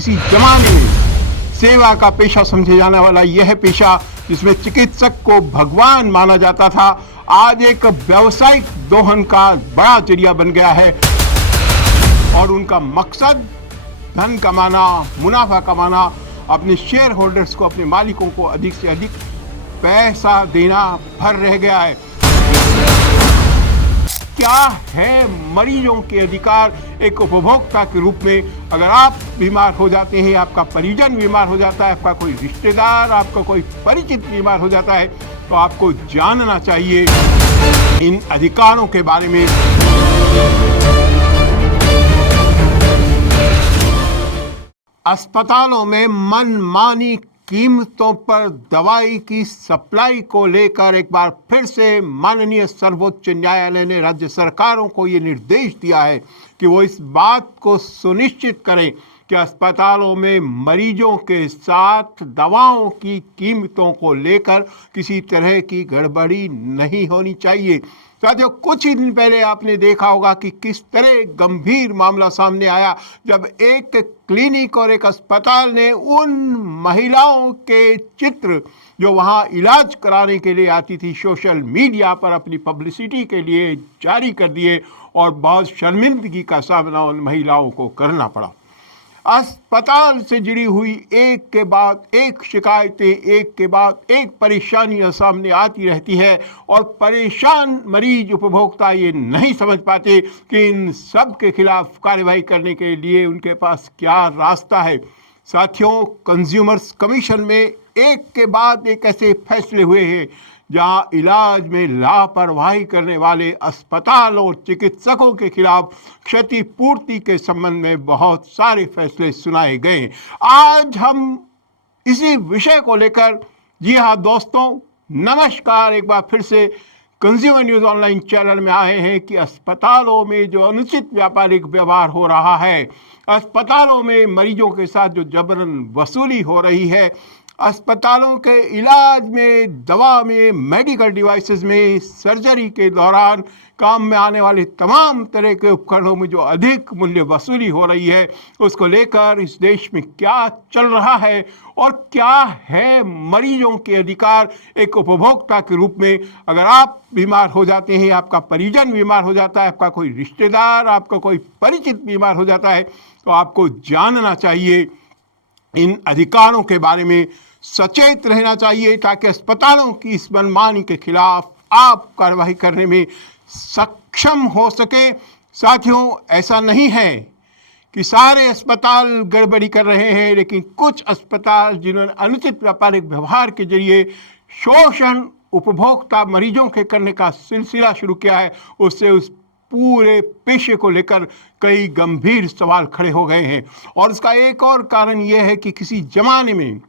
किसी जमाने में सेवा का पेशा समझे जाने वाला यह पेशा, जिसमें चिकित्सक को भगवान माना जाता था, आज एक व्यावसायिक दोहन का बड़ा जरिया बन गया है। और उनका मकसद धन कमाना, मुनाफा कमाना, अपने शेयर होल्डर्स को, अपने मालिकों को अधिक से अधिक पैसा देना भर रह गया है। क्या है मरीजों के अधिकार एक उपभोक्ता के रूप में? अगर आप बीमार हो जाते हैं, आपका परिजन बीमार हो जाता है, आपका कोई रिश्तेदार, आपका कोई परिचित बीमार हो जाता है, तो आपको जानना चाहिए इन अधिकारों के बारे में। अस्पतालों में मनमानी कीमतों पर दवाई की सप्लाई को लेकर एक बार फिर से माननीय सर्वोच्च न्यायालय ने राज्य सरकारों को ये निर्देश दिया है कि वो इस बात को सुनिश्चित करें कि अस्पतालों में मरीजों के साथ दवाओं की कीमतों को लेकर किसी तरह की गड़बड़ी नहीं होनी चाहिए। साथियों, कुछ ही दिन पहले आपने देखा होगा कि किस तरह गंभीर मामला सामने आया जब एक क्लिनिक और एक अस्पताल ने उन महिलाओं के चित्र जो वहां इलाज कराने के लिए आती थी, सोशल मीडिया पर अपनी पब्लिसिटी के लिए जारी कर दिए और बहुत शर्मिंदगी का सामना उन महिलाओं को करना पड़ा। अस्पताल से जुड़ी हुई एक के बाद एक शिकायतें, एक के बाद एक परेशानियां सामने आती रहती है और परेशान मरीज उपभोक्ता ये नहीं समझ पाते कि इन सब के खिलाफ कार्रवाई करने के लिए उनके पास क्या रास्ता है। साथियों, कंज्यूमर्स कमीशन में एक के बाद एक ऐसे फैसले हुए हैं जहां इलाज में लापरवाही करने वाले अस्पताल और चिकित्सकों के खिलाफ क्षतिपूर्ति के संबंध में बहुत सारे फैसले सुनाए गए। आज हम इसी विषय को लेकर, जी हाँ दोस्तों, नमस्कार, एक बार फिर से कंज्यूमर न्यूज़ ऑनलाइन चैनल में आए हैं कि अस्पतालों में जो अनुचित व्यापारिक व्यवहार हो रहा है, अस्पतालों में मरीजों के साथ जो जबरन वसूली हो रही है, अस्पतालों के इलाज में, दवा में, मेडिकल डिवाइसेस में, सर्जरी के दौरान काम में आने वाले तमाम तरह के उपकरणों में जो अधिक मूल्य वसूली हो रही है, उसको लेकर इस देश में क्या चल रहा है और क्या है मरीजों के अधिकार एक उपभोक्ता के रूप में। अगर आप बीमार हो जाते हैं, आपका परिजन बीमार हो जाता है, आपका कोई रिश्तेदार, आपका कोई परिचित बीमार हो जाता है, तो आपको जानना चाहिए इन अधिकारों के बारे में, सचेत रहना चाहिए ताकि अस्पतालों की इस मनमानी के खिलाफ आप कार्रवाई करने में सक्षम हो सके। साथियों, ऐसा नहीं है कि सारे अस्पताल गड़बड़ी कर रहे हैं, लेकिन कुछ अस्पताल जिन्होंने अनुचित व्यापारिक व्यवहार के जरिए शोषण उपभोक्ता मरीजों के करने का सिलसिला शुरू किया है, उससे उस पूरे पेशे को लेकर कई गंभीर सवाल खड़े हो गए हैं। और इसका एक और कारण यह है कि किसी जमाने में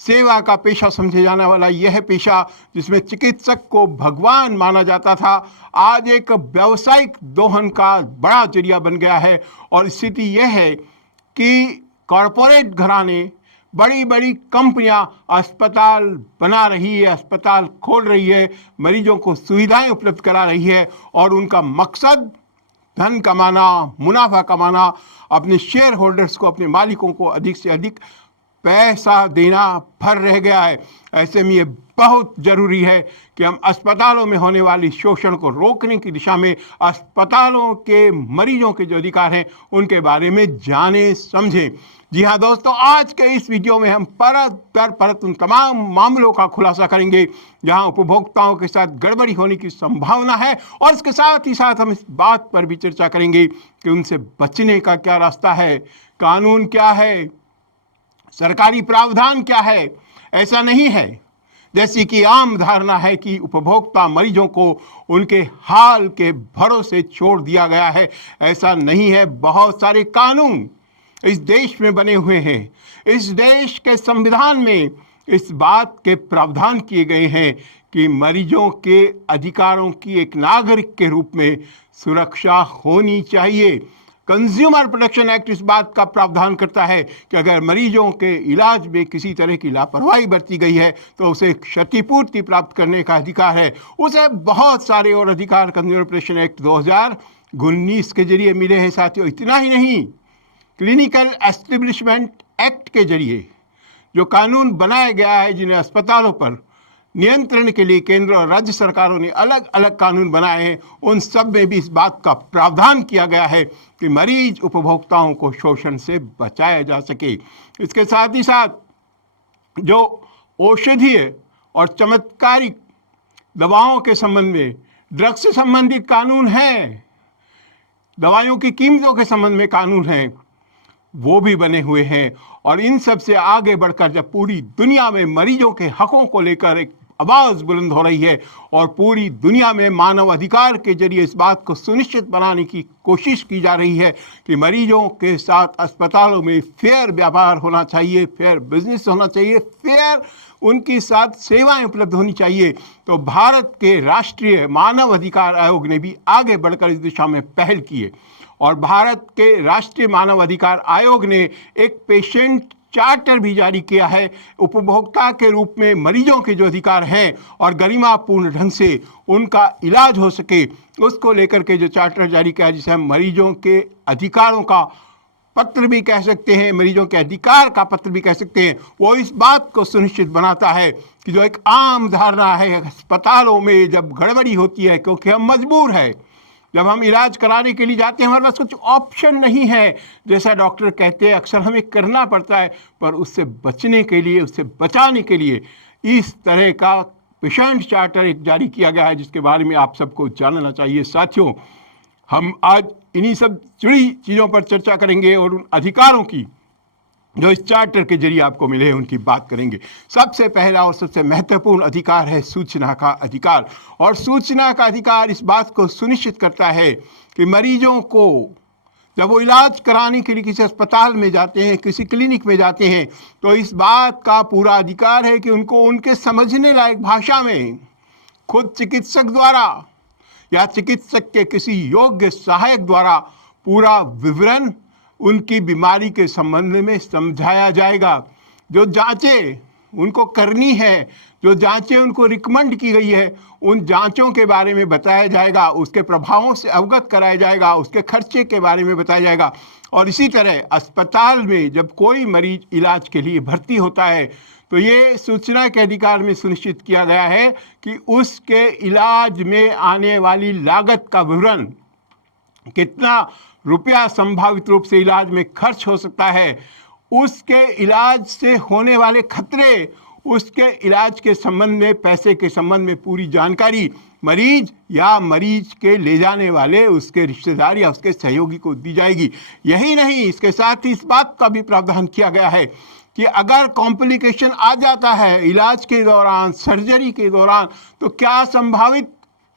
सेवा का पेशा समझे जाने वाला यह पेशा, जिसमें चिकित्सक को भगवान माना जाता था, आज एक व्यावसायिक दोहन का बड़ा जरिया बन गया है। और स्थिति यह है कि कॉरपोरेट घराने, बड़ी बड़ी कंपनियां अस्पताल बना रही है, अस्पताल खोल रही है, मरीजों को सुविधाएं उपलब्ध करा रही है और उनका मकसद धन कमाना, मुनाफा कमाना, अपने शेयर होल्डर्स को, अपने मालिकों को अधिक से अधिक पैसा देना भर रह गया है। ऐसे में ये बहुत ज़रूरी है कि हम अस्पतालों में होने वाली शोषण को रोकने की दिशा में अस्पतालों के मरीजों के जो अधिकार हैं उनके बारे में जाने समझें। जी हाँ दोस्तों, आज के इस वीडियो में हम परत दर परत उन तमाम मामलों का खुलासा करेंगे जहां उपभोक्ताओं के साथ गड़बड़ी होने की संभावना है, और इसके साथ ही साथ हम इस बात पर भी चर्चा करेंगे कि उनसे बचने का क्या रास्ता है, कानून क्या है, सरकारी प्रावधान क्या है। ऐसा नहीं है जैसी कि आम धारणा है कि उपभोक्ता मरीजों को उनके हाल के भरोसे छोड़ दिया गया है। ऐसा नहीं है। बहुत सारे कानून इस देश में बने हुए हैं। इस देश के संविधान में इस बात के प्रावधान किए गए हैं कि मरीजों के अधिकारों की एक नागरिक के रूप में सुरक्षा होनी चाहिए। कंज्यूमर प्रोटेक्शन एक्ट इस बात का प्रावधान करता है कि अगर मरीजों के इलाज में किसी तरह की लापरवाही बरती गई है तो उसे क्षतिपूर्ति प्राप्त करने का अधिकार है। उसे बहुत सारे और अधिकार कंज्यूमर प्रोटेक्शन एक्ट 2019 के जरिए मिले हैं। साथियों, इतना ही नहीं, क्लिनिकल एस्टेब्लिशमेंट एक्ट के जरिए जो कानून बनाया गया है, जिन्हें अस्पतालों पर नियंत्रण के लिए केंद्र और राज्य सरकारों ने अलग अलग कानून बनाए हैं, उन सब में भी इस बात का प्रावधान किया गया है कि मरीज उपभोक्ताओं को शोषण से बचाया जा सके। इसके साथ ही साथ जो औषधीय और चमत्कारिक दवाओं के संबंध में, ड्रग्स से संबंधित कानून हैं, दवाइयों की कीमतों के संबंध में कानून हैं, वो भी बने हुए हैं। और इन सब से आगे बढ़कर जब पूरी दुनिया में मरीजों के हकों को लेकर एक आवाज़ बुलंद हो रही है और पूरी दुनिया में मानव अधिकार के जरिए इस बात को सुनिश्चित बनाने की कोशिश की जा रही है कि मरीजों के साथ अस्पतालों में फेयर व्यापार होना चाहिए, फेयर बिजनेस होना चाहिए, फेयर उनके साथ सेवाएं उपलब्ध होनी चाहिए, तो भारत के राष्ट्रीय मानव अधिकार आयोग ने भी आगे बढ़कर इस दिशा में पहल की है। और भारत के राष्ट्रीय मानव अधिकार आयोग ने एक पेशेंट चार्टर भी जारी किया है, उपभोक्ता के रूप में मरीजों के जो अधिकार हैं और गरिमापूर्ण ढंग से उनका इलाज हो सके, उसको लेकर के जो चार्टर जारी किया है, जिसे हम मरीजों के अधिकारों का पत्र भी कह सकते हैं, मरीजों के अधिकार का पत्र भी कह सकते हैं, वो इस बात को सुनिश्चित बनाता है कि जो एक आम धारणा है अस्पतालों में जब गड़बड़ी होती है, क्योंकि हम मजबूर हैं, जब हम इलाज कराने के लिए जाते हैं हमारे पास कुछ ऑप्शन नहीं है, जैसा डॉक्टर कहते हैं अक्सर हमें करना पड़ता है, पर उससे बचने के लिए, उससे बचाने के लिए इस तरह का पेशेंट चार्टर एक जारी किया गया है, जिसके बारे में आप सबको जानना चाहिए। साथियों, हम आज इन्हीं सब जुड़ी चीज़ों पर चर्चा करेंगे और उन अधिकारों की जो इस चार्टर के जरिए आपको मिले हैं उनकी बात करेंगे। सबसे पहला और सबसे महत्वपूर्ण अधिकार है सूचना का अधिकार। और सूचना का अधिकार इस बात को सुनिश्चित करता है कि मरीजों को जब वो इलाज कराने के लिए किसी अस्पताल में जाते हैं, किसी क्लिनिक में जाते हैं, तो इस बात का पूरा अधिकार है कि उनको उनके समझने लायक भाषा में खुद चिकित्सक द्वारा या चिकित्सक के किसी योग्य सहायक द्वारा पूरा विवरण उनकी बीमारी के संबंध में समझाया जाएगा। जो जांचें उनको करनी है, जो जांचें उनको रिकमेंड की गई है, उन जांचों के बारे में बताया जाएगा, उसके प्रभावों से अवगत कराया जाएगा, उसके खर्चे के बारे में बताया जाएगा। और इसी तरह अस्पताल में जब कोई मरीज इलाज के लिए भर्ती होता है, तो ये सूचना के अधिकार में सुनिश्चित किया गया है कि उसके इलाज में आने वाली लागत का विवरण, कितना रुपया संभावित रूप से इलाज में खर्च हो सकता है, उसके इलाज से होने वाले खतरे, उसके इलाज के संबंध में, पैसे के संबंध में पूरी जानकारी मरीज या मरीज के ले जाने वाले उसके रिश्तेदार या उसके सहयोगी को दी जाएगी। यही नहीं, इसके साथ ही इस बात का भी प्रावधान किया गया है कि अगर कॉम्प्लिकेशन आ जाता है इलाज के दौरान, सर्जरी के दौरान, तो क्या संभावित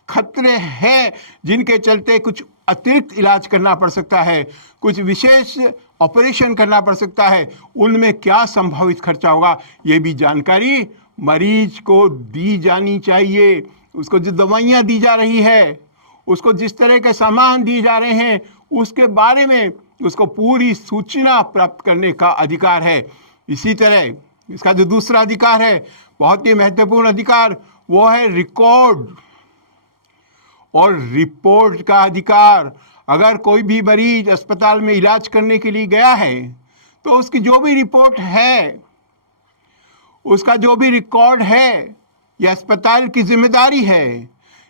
खतरे हैं जिनके चलते कुछ अतिरिक्त इलाज करना पड़ सकता है, कुछ विशेष ऑपरेशन करना पड़ सकता है, उनमें क्या संभावित खर्चा होगा, ये भी जानकारी मरीज को दी जानी चाहिए। उसको जो दवाइयाँ दी जा रही है, उसको जिस तरह के सामान दिए जा रहे हैं, उसके बारे में उसको पूरी सूचना प्राप्त करने का अधिकार है। इसी तरह इसका जो दूसरा अधिकार है, बहुत ही महत्वपूर्ण अधिकार, वो है रिकॉर्ड और रिपोर्ट का अधिकार। अगर कोई भी मरीज अस्पताल में इलाज करने के लिए गया है, तो उसकी जो भी रिपोर्ट है, उसका जो भी रिकॉर्ड है, यह अस्पताल की जिम्मेदारी है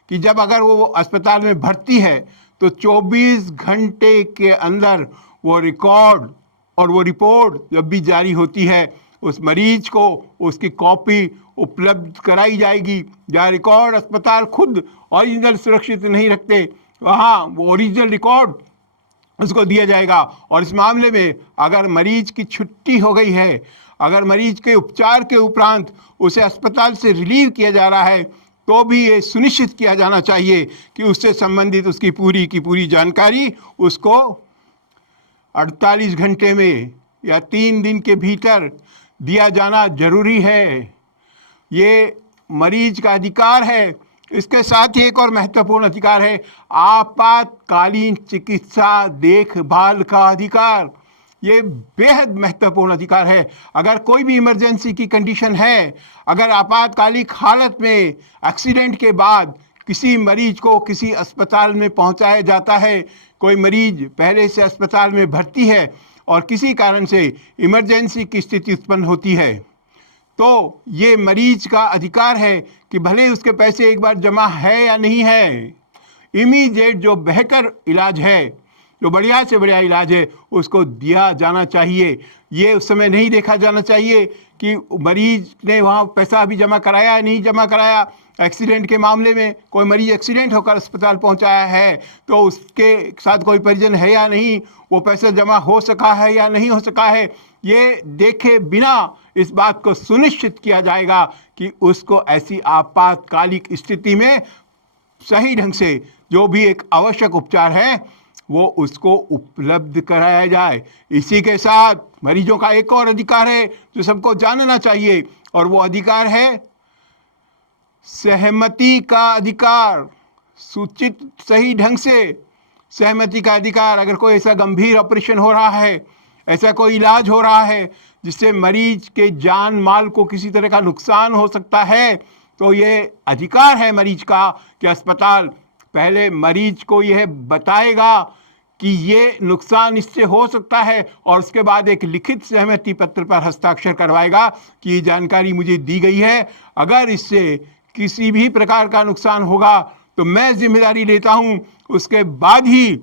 कि जब अगर वो अस्पताल में भर्ती है, तो 24 घंटे के अंदर वो रिकॉर्ड और वो रिपोर्ट जब भी जारी होती है, उस मरीज को उसकी कॉपी उपलब्ध कराई जाएगी। जहाँ रिकॉर्ड अस्पताल खुद ओरिजिनल सुरक्षित नहीं रखते, वहाँ वो ओरिजिनल रिकॉर्ड उसको दिया जाएगा। और इस मामले में अगर मरीज की छुट्टी हो गई है, अगर मरीज के उपचार के उपरांत उसे अस्पताल से रिलीव किया जा रहा है, तो भी ये सुनिश्चित किया जाना चाहिए कि उससे संबंधित उसकी पूरी की पूरी जानकारी उसको 48 घंटे में या 3 दिन के भीतर दिया जाना जरूरी है। ये मरीज का अधिकार है। इसके साथ ही एक और महत्वपूर्ण अधिकार है आपातकालीन चिकित्सा देखभाल का अधिकार। ये बेहद महत्वपूर्ण अधिकार है। अगर कोई भी इमरजेंसी की कंडीशन है, अगर आपातकालिक हालत में एक्सीडेंट के बाद किसी मरीज को किसी अस्पताल में पहुंचाया जाता है, कोई मरीज पहले से अस्पताल में भर्ती है और किसी कारण से इमरजेंसी की स्थिति उत्पन्न होती है, तो ये मरीज का अधिकार है कि भले उसके पैसे एक बार जमा है या नहीं है, इमीडिएट जो बेहतर इलाज है, जो बढ़िया से बढ़िया इलाज है, उसको दिया जाना चाहिए। ये उस समय नहीं देखा जाना चाहिए कि मरीज ने वहाँ पैसा अभी जमा कराया नहीं जमा कराया। एक्सीडेंट के मामले में कोई मरीज एक्सीडेंट होकर अस्पताल पहुँचाया है तो उसके साथ कोई परिजन है या नहीं, वो पैसा जमा हो सका है या नहीं हो सका है, ये देखे बिना इस बात को सुनिश्चित किया जाएगा कि उसको ऐसी आपातकालिक स्थिति में सही ढंग से जो भी एक आवश्यक उपचार है वो उसको उपलब्ध कराया जाए। इसी के साथ मरीजों का एक और अधिकार है जो सबको जानना चाहिए, और वो अधिकार है सहमति का अधिकार। सूचित सही ढंग से सहमति का अधिकार। अगर कोई ऐसा गंभीर ऑपरेशन हो रहा है, ऐसा कोई इलाज हो रहा है जिससे मरीज के जान माल को किसी तरह का नुकसान हो सकता है, तो ये अधिकार है मरीज का कि अस्पताल पहले मरीज को यह बताएगा कि ये नुकसान इससे हो सकता है, और उसके बाद एक लिखित सहमति पत्र पर हस्ताक्षर करवाएगा कि ये जानकारी मुझे दी गई है, अगर इससे किसी भी प्रकार का नुकसान होगा तो मैं जिम्मेदारी लेता हूँ, उसके बाद ही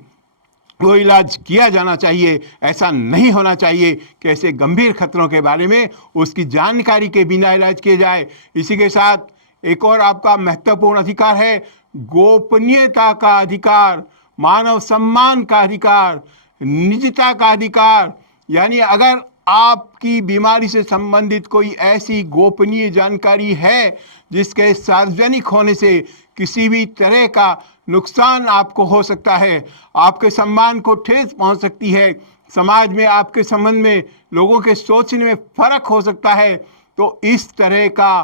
वो इलाज किया जाना चाहिए। ऐसा नहीं होना चाहिए कि ऐसे गंभीर खतरों के बारे में उसकी जानकारी के बिना इलाज किया जाए। इसी के साथ एक और आपका महत्वपूर्ण अधिकार है गोपनीयता का अधिकार, मानव सम्मान का अधिकार, निजता का अधिकार। यानी अगर आपकी बीमारी से संबंधित कोई ऐसी गोपनीय जानकारी है जिसके सार्वजनिक होने से किसी भी तरह का नुकसान आपको हो सकता है, आपके सम्मान को ठेस पहुंच सकती है, समाज में आपके संबंध में लोगों के सोचने में फर्क हो सकता है, तो इस तरह का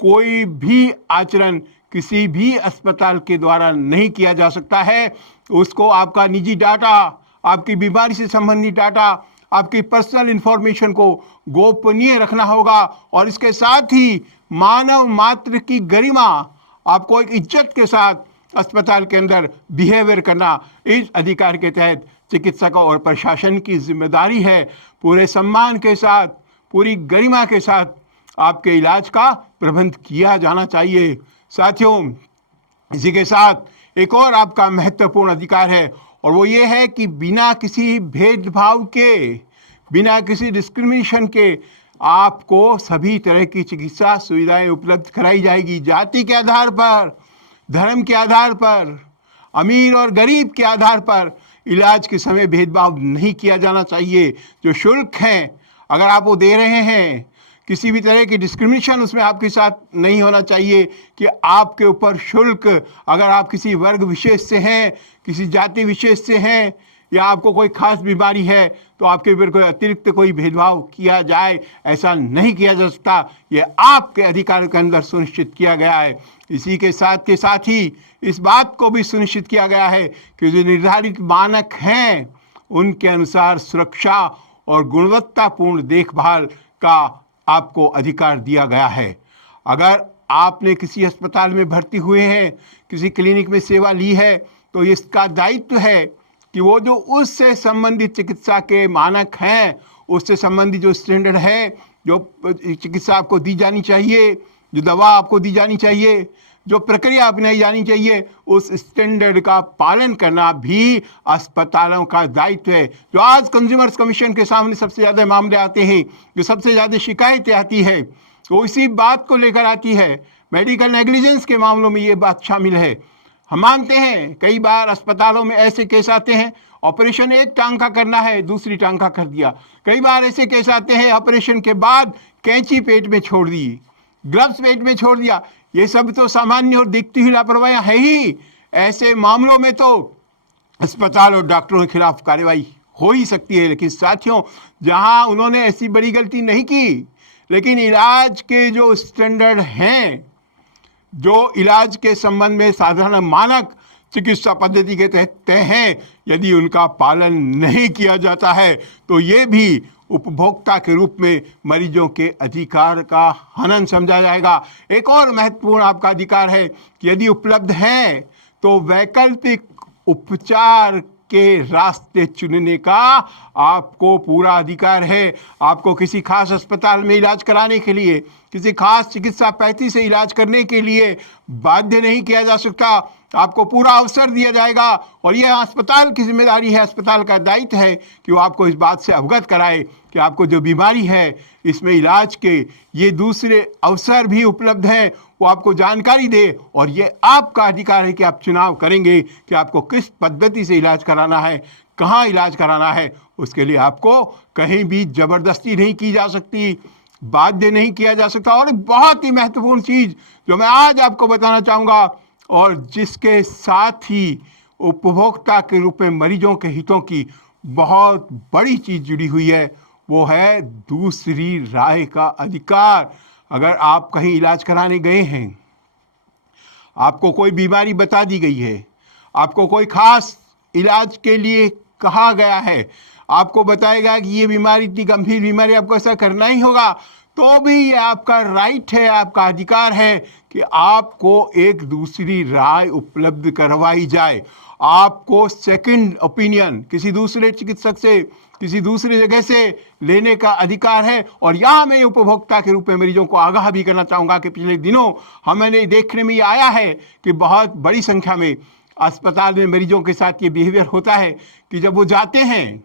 कोई भी आचरण किसी भी अस्पताल के द्वारा नहीं किया जा सकता है। उसको आपका निजी डाटा, आपकी बीमारी से संबंधित डाटा, आपकी पर्सनल इंफॉर्मेशन को गोपनीय रखना होगा, और इसके साथ ही मानव मात्र की गरिमा, आपको एक इज्जत के साथ अस्पताल के अंदर बिहेवियर करना इस अधिकार के तहत चिकित्सक और प्रशासन की जिम्मेदारी है। पूरे सम्मान के साथ, पूरी गरिमा के साथ आपके इलाज का प्रबंध किया जाना चाहिए। साथियों, इसी के साथ एक और आपका महत्वपूर्ण अधिकार है, और वो ये है कि बिना किसी भेदभाव के, बिना किसी डिस्क्रिमिनेशन के आपको सभी तरह की चिकित्सा सुविधाएं उपलब्ध कराई जाएगी। जाति के आधार पर, धर्म के आधार पर, अमीर और गरीब के आधार पर इलाज के समय भेदभाव नहीं किया जाना चाहिए। जो शुल्क हैं, अगर आप वो दे रहे हैं, किसी भी तरह की डिस्क्रिमिनेशन उसमें आपके साथ नहीं होना चाहिए कि आपके ऊपर शुल्क, अगर आप किसी वर्ग विशेष से हैं, किसी जाति विशेष से हैं, या आपको कोई खास बीमारी है तो आपके ऊपर कोई अतिरिक्त कोई भेदभाव किया जाए, ऐसा नहीं किया जा सकता। ये आपके अधिकार के अंदर सुनिश्चित किया गया है। इसी के साथ ही इस बात को भी सुनिश्चित किया गया है कि जो निर्धारित मानक हैं उनके अनुसार सुरक्षा और गुणवत्तापूर्ण देखभाल का आपको अधिकार दिया गया है। अगर आपने किसी अस्पताल में भर्ती हुए हैं, किसी क्लिनिक में सेवा ली है, तो इसका दायित्व है कि वो जो उससे संबंधित चिकित्सा के मानक हैं, उससे संबंधित जो स्टैंडर्ड है, जो चिकित्सा आपको दी जानी चाहिए, जो दवा आपको दी जानी चाहिए, जो प्रक्रिया अपनाई जानी चाहिए, उस स्टैंडर्ड का पालन करना भी अस्पतालों का दायित्व है। जो आज कंज्यूमर्स कमीशन के सामने सबसे ज़्यादा मामले आते हैं, जो सबसे ज़्यादा शिकायतें आती है, वो इसी बात को लेकर आती है। मेडिकल नेग्लिजेंस के मामलों में ये बात शामिल है। हम मानते हैं कई बार अस्पतालों में ऐसे केस आते हैं, ऑपरेशन एक टांग का करना है, दूसरी टांग का कर दिया। कई बार ऐसे केस आते हैं, ऑपरेशन के बाद कैंची पेट में छोड़ दी, ग्लव्स पेट में छोड़ दिया। ये सब तो सामान्य और दिखती हुई लापरवाही है ही। ऐसे मामलों में तो अस्पताल और डॉक्टरों के खिलाफ कार्रवाई हो ही सकती है। लेकिन साथियों, जहां उन्होंने ऐसी बड़ी गलती नहीं की, लेकिन इलाज के जो स्टैंडर्ड हैं, जो इलाज के संबंध में साधारण मानक चिकित्सा पद्धति के तहत तय हैं, यदि उनका पालन नहीं किया जाता है तो ये भी उपभोक्ता के रूप में मरीजों के अधिकार का हनन समझा जाएगा। एक और महत्वपूर्ण आपका अधिकार है कि यदि उपलब्ध है तो वैकल्पिक उपचार के रास्ते चुनने का आपको पूरा अधिकार है। आपको किसी खास अस्पताल में इलाज कराने के लिए, किसी खास चिकित्सा पद्धति से इलाज करने के लिए बाध्य नहीं किया जा सकता। आपको पूरा अवसर दिया जाएगा और यह अस्पताल की जिम्मेदारी है, अस्पताल का दायित्व है कि वो आपको इस बात से अवगत कराए कि आपको जो बीमारी है इसमें इलाज के ये दूसरे अवसर भी उपलब्ध हैं, वो आपको जानकारी दे। और ये आपका अधिकार है कि आप चुनाव करेंगे कि आपको किस पद्धति से इलाज कराना है, कहाँ इलाज कराना है। उसके लिए आपको कहीं भी जबरदस्ती नहीं की जा सकती, बाध्य नहीं किया जा सकता। और एक बहुत ही महत्वपूर्ण चीज़ जो मैं आज आपको बताना चाहूँगा और जिसके साथ ही उपभोक्ता के रूप में मरीजों के हितों की बहुत बड़ी चीज़ जुड़ी हुई है, वो है दूसरी राय का अधिकार। अगर आप कहीं इलाज कराने गए हैं, आपको कोई बीमारी बता दी गई है, आपको कोई खास इलाज के लिए कहा गया है, आपको बताएगा कि ये बीमारी इतनी गंभीर बीमारी, आपको ऐसा करना ही होगा, तो भी ये आपका राइट है, आपका अधिकार है कि आपको एक दूसरी राय उपलब्ध करवाई जाए। आपको सेकंड ओपिनियन किसी दूसरे चिकित्सक से, किसी दूसरी जगह से लेने का अधिकार है। और यहाँ मैं उपभोक्ता के रूप में मरीजों को आगाह भी करना चाहूँगा कि पिछले दिनों हमें देखने में ये आया है कि बहुत बड़ी संख्या में अस्पताल में मरीजों के साथ ये बिहेवियर होता है कि जब वो जाते हैं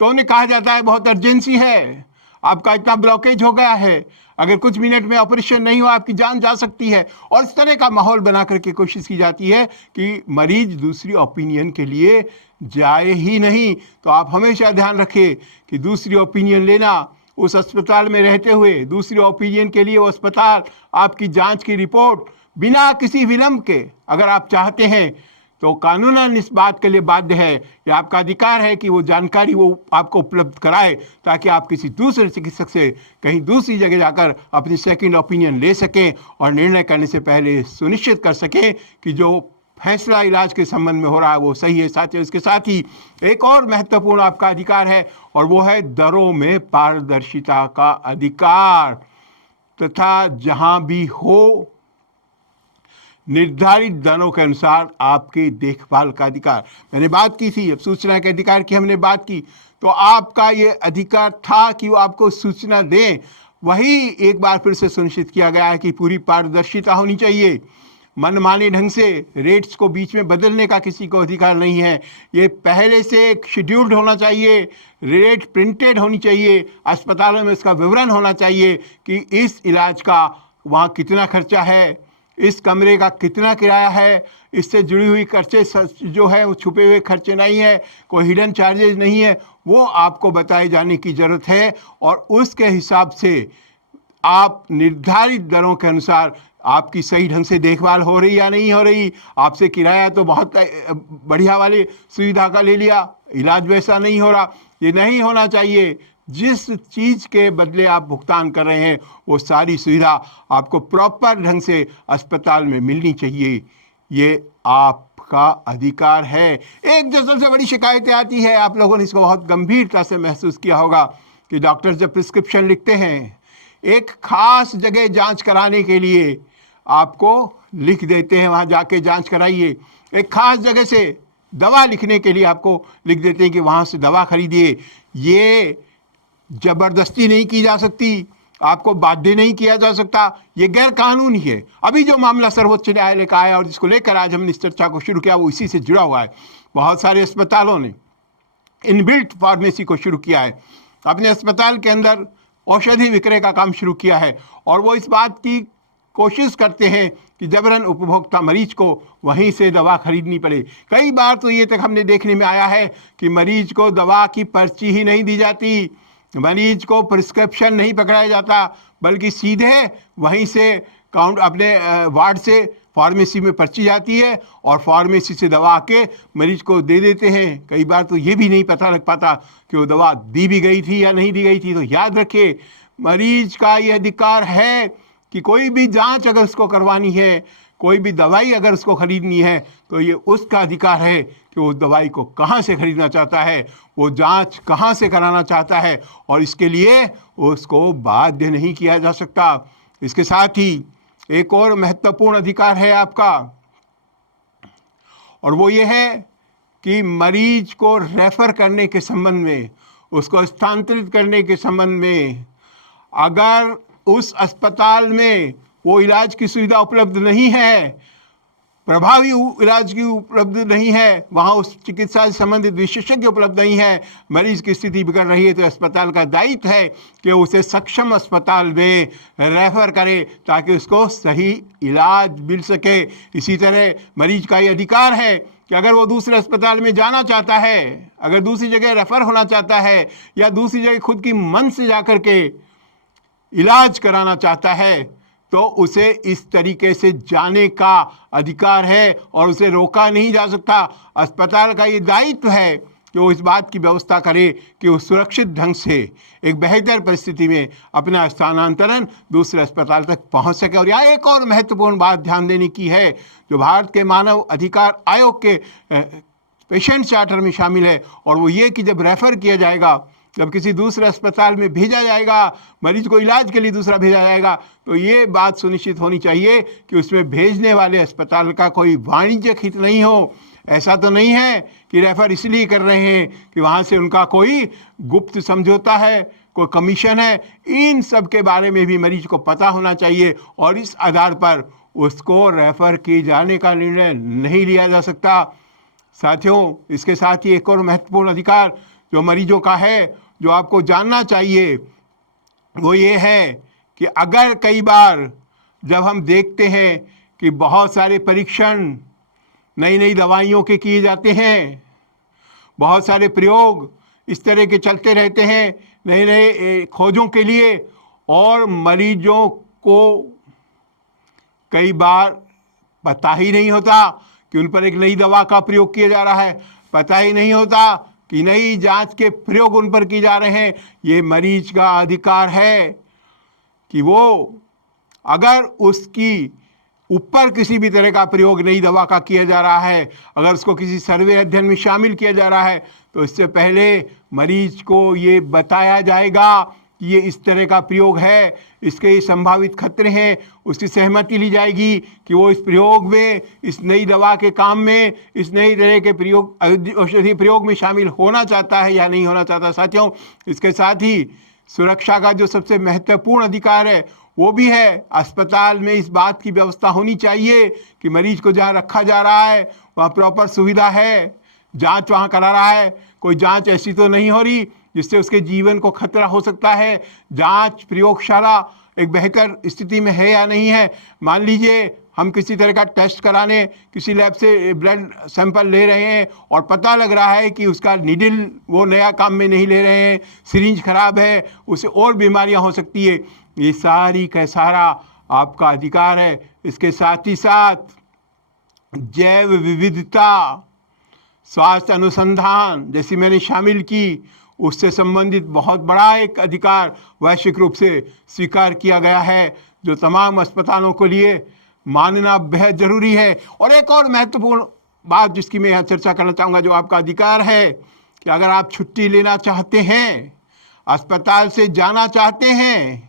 तो उन्हें कहा जाता है बहुत अर्जेंसी है, आपका इतना ब्लॉकेज हो गया है, अगर कुछ मिनट में ऑपरेशन नहीं हुआ आपकी जान जा सकती है। और इस तरह का माहौल बना करके कोशिश की जाती है कि मरीज दूसरी ओपिनियन के लिए जाए ही नहीं। तो आप हमेशा ध्यान रखें कि दूसरी ओपिनियन लेना, उस अस्पताल में रहते हुए दूसरी ओपिनियन के लिए वो अस्पताल आपकी जांच की रिपोर्ट बिना किसी विलंब के अगर आप चाहते हैं तो कानूनन इस बात के लिए बाध्य है, ये आपका अधिकार है कि वो जानकारी वो आपको उपलब्ध कराए ताकि आप किसी दूसरे चिकित्सक से कहीं दूसरी जगह जाकर अपनी सेकंड ओपिनियन ले सकें और निर्णय करने से पहले सुनिश्चित कर सकें कि जो फैसला इलाज के संबंध में हो रहा है वो सही है। साथ ही उसके साथ ही एक और महत्वपूर्ण आपका अधिकार है और वो है दरों में पारदर्शिता का अधिकार तथा जहां भी हो निर्धारित दरों के अनुसार आपके देखभाल का अधिकार। मैंने बात की थी, अब सूचना के अधिकार की हमने बात की, तो आपका ये अधिकार था कि वो आपको सूचना दें। वही एक बार फिर से सुनिश्चित किया गया है कि पूरी पारदर्शिता होनी चाहिए। मनमाने ढंग से रेट्स को बीच में बदलने का किसी को अधिकार नहीं है। ये पहले से एक शेड्यूल्ड होना चाहिए, रेट प्रिंटेड होनी चाहिए, अस्पतालों में इसका विवरण होना चाहिए कि इस इलाज का वहाँ कितना खर्चा है, इस कमरे का कितना किराया है, इससे जुड़ी हुई खर्चे जो है वो छुपे हुए खर्चे नहीं है, कोई हिडन चार्जेस नहीं है, वो आपको बताए जाने की ज़रूरत है। और उसके हिसाब से आप निर्धारित दरों के अनुसार आपकी सही ढंग से देखभाल हो रही या नहीं हो रही। आपसे किराया तो बहुत बढ़िया वाली सुविधा का ले लिया, इलाज वैसा नहीं हो रहा, ये नहीं होना चाहिए। जिस चीज़ के बदले आप भुगतान कर रहे हैं वो सारी सुविधा आपको प्रॉपर ढंग से अस्पताल में मिलनी चाहिए, ये आपका अधिकार है। एक जो सबसे बड़ी शिकायतें आती है, आप लोगों ने इसको बहुत गंभीरता से महसूस किया होगा कि डॉक्टर जब प्रिस्क्रिप्शन लिखते हैं एक खास जगह जांच कराने के लिए आपको लिख देते हैं वहाँ जाके जांच कराइए। एक खास जगह से दवा लिखने के लिए आपको लिख देते हैं कि वहाँ से दवा खरीदिए। ये जबरदस्ती नहीं की जा सकती, आपको बाध्य नहीं किया जा सकता, ये गैर कानूनी है। अभी जो मामला सर्वोच्च न्यायालय का आया और जिसको लेकर आज हमने इस चर्चा को शुरू किया वो इसी से जुड़ा हुआ है। बहुत सारे अस्पतालों ने इनबिल्ट फार्मेसी को शुरू किया है, अपने अस्पताल के अंदर औषधि विक्रय का काम शुरू किया है और वो इस बात की कोशिश करते हैं कि जबरन उपभोक्ता मरीज को वहीं से दवा खरीदनी पड़े। कई बार तो ये तक हमने देखने में आया है कि मरीज को दवा की पर्ची ही नहीं दी जाती, मरीज को प्रिस्क्रिप्शन नहीं पकड़ाया जाता, बल्कि सीधे वहीं से काउंट अपने वार्ड से फार्मेसी में पर्ची जाती है और फार्मेसी से दवा के मरीज को दे देते हैं। कई बार तो ये भी नहीं पता लग पाता कि वो दवा दी भी गई थी या नहीं दी गई थी। तो याद रखें, मरीज का ये अधिकार है कि कोई भी जांच अगर उसको करवानी है, कोई भी दवाई अगर उसको खरीदनी है, तो ये उसका अधिकार है कि वो दवाई को कहाँ से खरीदना चाहता है, वो जांच कहाँ से कराना चाहता है, और इसके लिए उसको बाध्य नहीं किया जा सकता। इसके साथ ही एक और महत्वपूर्ण अधिकार है आपका, और वो ये है कि मरीज को रेफर करने के संबंध में, उसको स्थानांतरित करने के संबंध में, अगर उस अस्पताल में वो इलाज की सुविधा उपलब्ध नहीं है, प्रभावी इलाज की उपलब्ध नहीं है, वहाँ उस चिकित्सा से संबंधित विशेषज्ञ उपलब्ध नहीं है, मरीज की स्थिति बिगड़ रही है, तो अस्पताल का दायित्व है कि उसे सक्षम अस्पताल में रेफर करे ताकि उसको सही इलाज मिल सके। इसी तरह मरीज का ये अधिकार है कि अगर वो दूसरे अस्पताल में जाना चाहता है, अगर दूसरी जगह रेफर होना चाहता है या दूसरी जगह खुद की मन से जाकर के इलाज कराना चाहता है, तो उसे इस तरीके से जाने का अधिकार है और उसे रोका नहीं जा सकता। अस्पताल का ये दायित्व है कि वो इस बात की व्यवस्था करे कि वो सुरक्षित ढंग से एक बेहतर परिस्थिति में अपना स्थानांतरण दूसरे अस्पताल तक पहुंच सके। और यहाँ एक और महत्वपूर्ण बात ध्यान देने की है, जो भारत के मानव अधिकार आयोग के पेशेंट चार्टर में शामिल है, और वो ये कि जब रेफर किया जाएगा, जब किसी दूसरे अस्पताल में भेजा जाएगा, मरीज को इलाज के लिए दूसरा भेजा जाएगा, तो ये बात सुनिश्चित होनी चाहिए कि उसमें भेजने वाले अस्पताल का कोई वाणिज्यिक हित नहीं हो। ऐसा तो नहीं है कि रेफर इसलिए कर रहे हैं कि वहाँ से उनका कोई गुप्त समझौता है, कोई कमीशन है। इन सब के बारे में भी मरीज को पता होना चाहिए और इस आधार पर उसको रेफर किए जाने का निर्णय नहीं लिया जा सकता। साथियों, इसके साथ ही एक और महत्वपूर्ण अधिकार जो मरीजों का है, जो आपको जानना चाहिए, वो ये है कि अगर कई बार जब हम देखते हैं कि बहुत सारे परीक्षण नई नई दवाइयों के किए जाते हैं, बहुत सारे प्रयोग इस तरह के चलते रहते हैं नए नए खोजों के लिए, और मरीजों को कई बार पता ही नहीं होता कि उन पर एक नई दवा का प्रयोग किया जा रहा है, पता ही नहीं होता कि नई जांच के प्रयोग उन पर किए जा रहे हैं। ये मरीज का अधिकार है कि वो अगर उसकी ऊपर किसी भी तरह का प्रयोग नई दवा का किया जा रहा है, अगर उसको किसी सर्वे अध्ययन में शामिल किया जा रहा है, तो इससे पहले मरीज को ये बताया जाएगा कि ये इस तरह का प्रयोग है, इसके ये संभावित खतरे हैं, उसकी सहमति ली जाएगी कि वो इस प्रयोग में, इस नई दवा के काम में, इस नई तरह के प्रयोग औषधि प्रयोग में शामिल होना चाहता है या नहीं होना चाहता। साथियों, इसके साथ ही सुरक्षा का जो सबसे महत्वपूर्ण अधिकार है वो भी है। अस्पताल में इस बात की व्यवस्था होनी चाहिए कि मरीज को जहाँ रखा जा रहा है वहाँ प्रॉपर सुविधा है, जांच वहाँ करा रहा है, कोई जांच ऐसी तो नहीं हो रही जिससे उसके जीवन को खतरा हो सकता है, जांच प्रयोगशाला एक बेहतर स्थिति में है या नहीं है। मान लीजिए हम किसी तरह का टेस्ट कराने किसी लैब से ब्लड सैंपल ले रहे हैं और पता लग रहा है कि उसका नीडल वो नया काम में नहीं ले रहे हैं, सिरिंज खराब है, उसे और बीमारियां हो सकती है। ये सारी का सारा आपका अधिकार है। इसके साथ ही साथ जैव विविधता, स्वास्थ्य अनुसंधान जैसी मैंने शामिल की, उससे संबंधित बहुत बड़ा एक अधिकार वैश्विक रूप से स्वीकार किया गया है, जो तमाम अस्पतालों के लिए मानना बेहद जरूरी है। और एक और महत्वपूर्ण बात जिसकी मैं यहाँ चर्चा करना चाहूँगा, जो आपका अधिकार है कि अगर आप छुट्टी लेना चाहते हैं, अस्पताल से जाना चाहते हैं,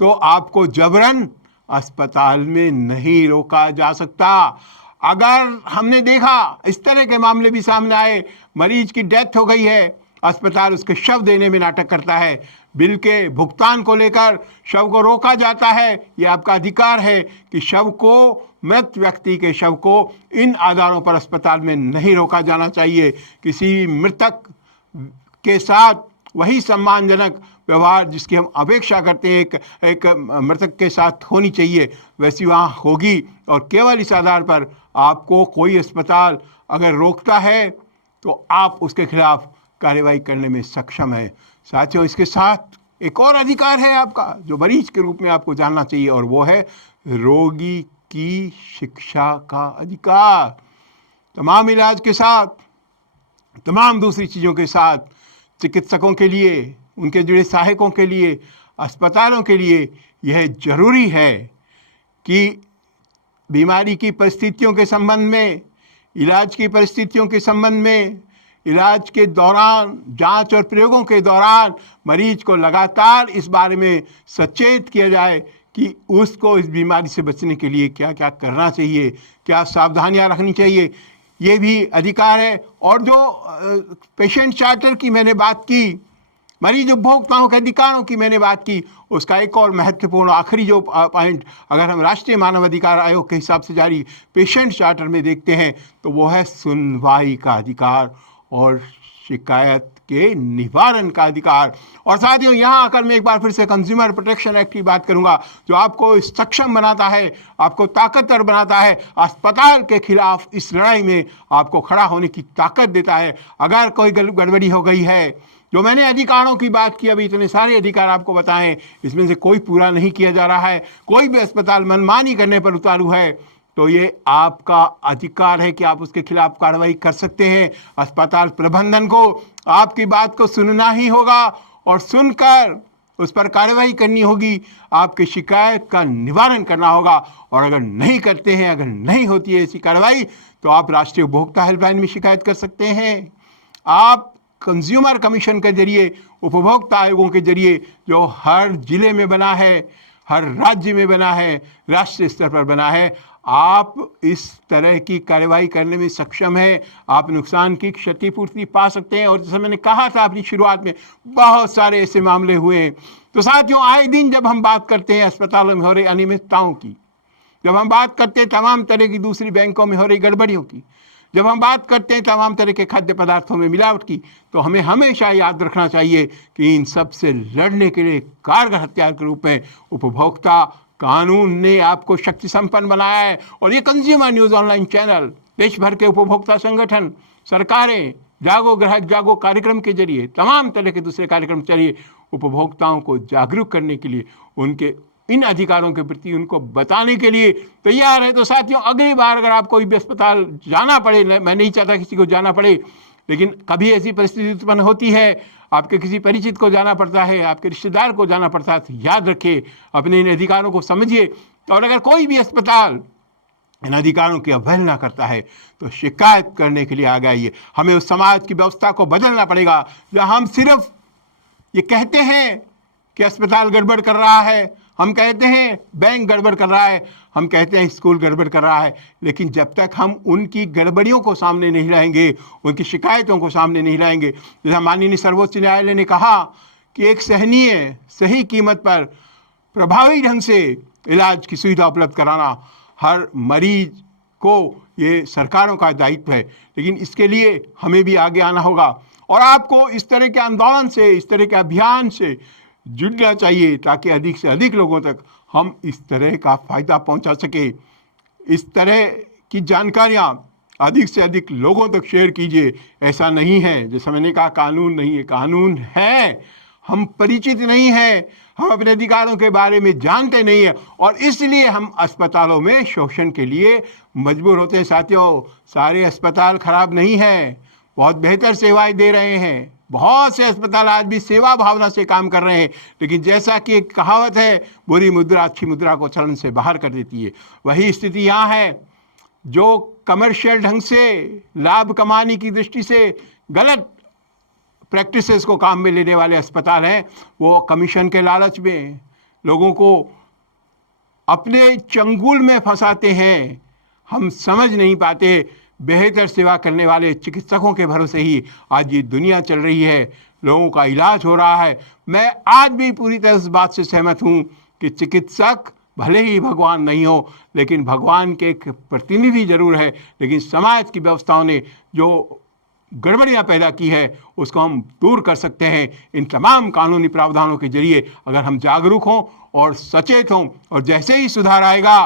तो आपको जबरन अस्पताल में नहीं रोका जा सकता। अगर हमने देखा इस तरह के मामले भी सामने आए, मरीज की डेथ हो गई है, अस्पताल उसके शव देने में नाटक करता है, बिल के भुगतान को लेकर शव को रोका जाता है। ये आपका अधिकार है कि शव को, मृत व्यक्ति के शव को इन आधारों पर अस्पताल में नहीं रोका जाना चाहिए। किसी मृतक के साथ वही सम्मानजनक व्यवहार जिसकी हम अपेक्षा करते हैं एक मृतक के साथ होनी चाहिए, वैसी वहाँ होगी। और केवल इस आधार पर आपको कोई अस्पताल अगर रोकता है तो आप उसके खिलाफ कार्रवाई करने में सक्षम है। साथियों, इसके साथ एक और अधिकार है आपका जो मरीज के रूप में आपको जानना चाहिए, और वो है रोगी की शिक्षा का अधिकार। तमाम इलाज के साथ, तमाम दूसरी चीज़ों के साथ चिकित्सकों के लिए, उनके जुड़े सहायकों के लिए, अस्पतालों के लिए यह जरूरी है कि बीमारी की परिस्थितियों के संबंध में, इलाज की परिस्थितियों के संबंध में, इलाज के दौरान, जांच और प्रयोगों के दौरान मरीज को लगातार इस बारे में सचेत किया जाए कि उसको इस बीमारी से बचने के लिए क्या क्या करना चाहिए, क्या सावधानियां रखनी चाहिए। ये भी अधिकार है। और जो पेशेंट चार्टर की मैंने बात की, मरीज उपभोक्ताओं के अधिकारों की मैंने बात की, उसका एक और महत्वपूर्ण आखिरी जो पॉइंट अगर हम राष्ट्रीय मानव अधिकार आयोग के हिसाब से जारी पेशेंट चार्टर में देखते हैं तो वो है सुनवाई का अधिकार और शिकायत के निवारण का अधिकार। और साथियों, यहाँ आकर मैं एक बार फिर से कंज्यूमर प्रोटेक्शन एक्ट की बात करूंगा, जो आपको सक्षम बनाता है, आपको ताकतवर बनाता है, अस्पताल के खिलाफ इस लड़ाई में आपको खड़ा होने की ताकत देता है। अगर कोई गड़बड़ी हो गई है, जो मैंने अधिकारों की बात की, अभी इतने सारे अधिकार आपको बताएं, इसमें से कोई पूरा नहीं किया जा रहा है, कोई भी अस्पताल मनमानी करने पर उतारू है, तो ये आपका अधिकार है कि आप उसके खिलाफ कार्रवाई कर सकते हैं। अस्पताल प्रबंधन को आपकी बात को सुनना ही होगा और सुनकर उस पर कार्रवाई करनी होगी, आपकी शिकायत का निवारण करना होगा। और अगर नहीं करते हैं, अगर नहीं होती है ऐसी कार्रवाई, तो आप राष्ट्रीय उपभोक्ता हेल्पलाइन में शिकायत कर सकते हैं। आप कंज्यूमर कमीशन के जरिए, उपभोक्ता आयोगों के जरिए, जो हर जिले में बना है, हर राज्य में बना है, राष्ट्रीय स्तर पर बना है, आप इस तरह की कार्रवाई करने में सक्षम है। आप नुकसान की क्षतिपूर्ति पा सकते हैं। और जैसे मैंने कहा था अपनी शुरुआत में, बहुत सारे ऐसे मामले हुए हैं। तो साथियों, आए दिन जब हम बात करते हैं अस्पतालों में हो रही अनियमितताओं की, जब हम बात करते हैं तमाम तरह की दूसरी बैंकों में हो रही गड़बड़ियों की, जब हम बात करते हैं तमाम तरह के खाद्य पदार्थों में मिलावट की, तो हमें हमेशा याद रखना चाहिए कि इन सब से लड़ने के लिए कारगर हथियार के रूप में उपभोक्ता कानून ने आपको शक्ति संपन्न बनाया है। और ये कंज्यूमर न्यूज़ ऑनलाइन चैनल देश भर के उपभोक्ता संगठन, सरकारें, जागो ग्राहक जागो कार्यक्रम के जरिए, तमाम तरह के दूसरे कार्यक्रम के जरिए उपभोक्ताओं को जागरूक करने के लिए, उनके इन अधिकारों के प्रति उनको बताने के लिए तैयार है। तो साथियों, अगली बार अगर आपको भी अस्पताल जाना पड़े, मैं नहीं चाहता किसी को जाना पड़े, लेकिन कभी ऐसी परिस्थिति उत्पन्न होती है, आपके किसी परिचित को जाना पड़ता है, आपके रिश्तेदार को जाना पड़ता है, तो याद रखिए, अपने इन अधिकारों को समझिए। और अगर कोई भी अस्पताल इन अधिकारों की अवहेलना करता है तो शिकायत करने के लिए आगे आइए। हमें उस समाज की व्यवस्था को बदलना पड़ेगा जहाँ हम सिर्फ ये कहते हैं कि अस्पताल गड़बड़ कर रहा है, हम कहते हैं बैंक गड़बड़ कर रहा है, हम कहते हैं स्कूल गड़बड़ कर रहा है, लेकिन जब तक हम उनकी गड़बड़ियों को सामने नहीं लाएंगे, उनकी शिकायतों को सामने नहीं लाएंगे, जैसा माननीय सर्वोच्च न्यायालय ने कहा कि एक सहनीय सही कीमत पर प्रभावी ढंग से इलाज की सुविधा उपलब्ध कराना हर मरीज को ये सरकारों का दायित्व है, लेकिन इसके लिए हमें भी आगे आना होगा और आपको इस तरह के आंदोलन से, इस तरह के अभियान से जुड़ना चाहिए ताकि अधिक से अधिक लोगों तक हम इस तरह का फायदा पहुंचा सके। इस तरह की जानकारियां अधिक से अधिक लोगों तक शेयर कीजिए। ऐसा नहीं है, जैसा मैंने कहा, कानून नहीं है, कानून है, हम परिचित नहीं हैं, हम अपने अधिकारों के बारे में जानते नहीं हैं और इसलिए हम अस्पतालों में शोषण के लिए मजबूर होते हैं। साथियों, सारे अस्पताल खराब नहीं हैं, बहुत बेहतर सेवाएं दे रहे हैं, बहुत से अस्पताल आज भी सेवा भावना से काम कर रहे हैं, लेकिन जैसा कि एक कहावत है, बुरी मुद्रा अच्छी मुद्रा को चलन से बाहर कर देती है, वही स्थिति यहाँ है। जो कमर्शियल ढंग से लाभ कमाने की दृष्टि से गलत प्रैक्टिसेस को काम में लेने वाले अस्पताल हैं, वो कमीशन के लालच में लोगों को अपने चंगुल में फंसाते हैं। हम समझ नहीं पाते, बेहतर सेवा करने वाले चिकित्सकों के भरोसे ही आज ये दुनिया चल रही है, लोगों का इलाज हो रहा है। मैं आज भी पूरी तरह इस बात से सहमत हूँ कि चिकित्सक भले ही भगवान नहीं हो, लेकिन भगवान के एक प्रतिनिधि जरूर है। लेकिन समाज की व्यवस्थाओं ने जो गड़बड़ियाँ पैदा की है उसको हम दूर कर सकते हैं इन तमाम कानूनी प्रावधानों के जरिए, अगर हम जागरूक हों और सचेत हों। और जैसे ही सुधार आएगा,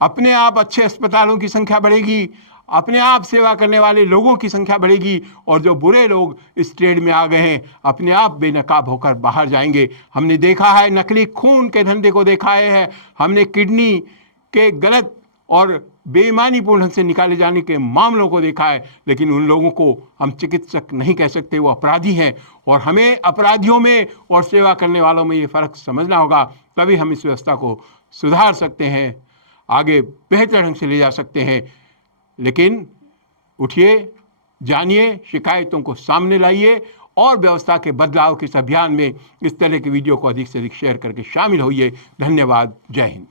अपने आप अच्छे अस्पतालों की संख्या बढ़ेगी, अपने आप सेवा करने वाले लोगों की संख्या बढ़ेगी और जो बुरे लोग इस ट्रेड में आ गए हैं अपने आप बेनकाब होकर बाहर जाएंगे। हमने देखा है, नकली खून के धंधे को देखा है, हमने किडनी के गलत और बेईमानीपूर्ण ढंग से निकाले जाने के मामलों को देखा है, लेकिन उन लोगों को हम चिकित्सक नहीं कह सकते, वो अपराधी हैं। और हमें अपराधियों में और सेवा करने वालों में ये फ़र्क समझना होगा, तभी हम इस व्यवस्था को सुधार सकते हैं, आगे बेहतर ढंग से ले जा सकते हैं। लेकिन उठिए, जानिए, शिकायतों को सामने लाइए और व्यवस्था के बदलाव के इस अभियान में इस तरह के वीडियो को अधिक से अधिक शेयर करके शामिल होइए। धन्यवाद। जय हिंद।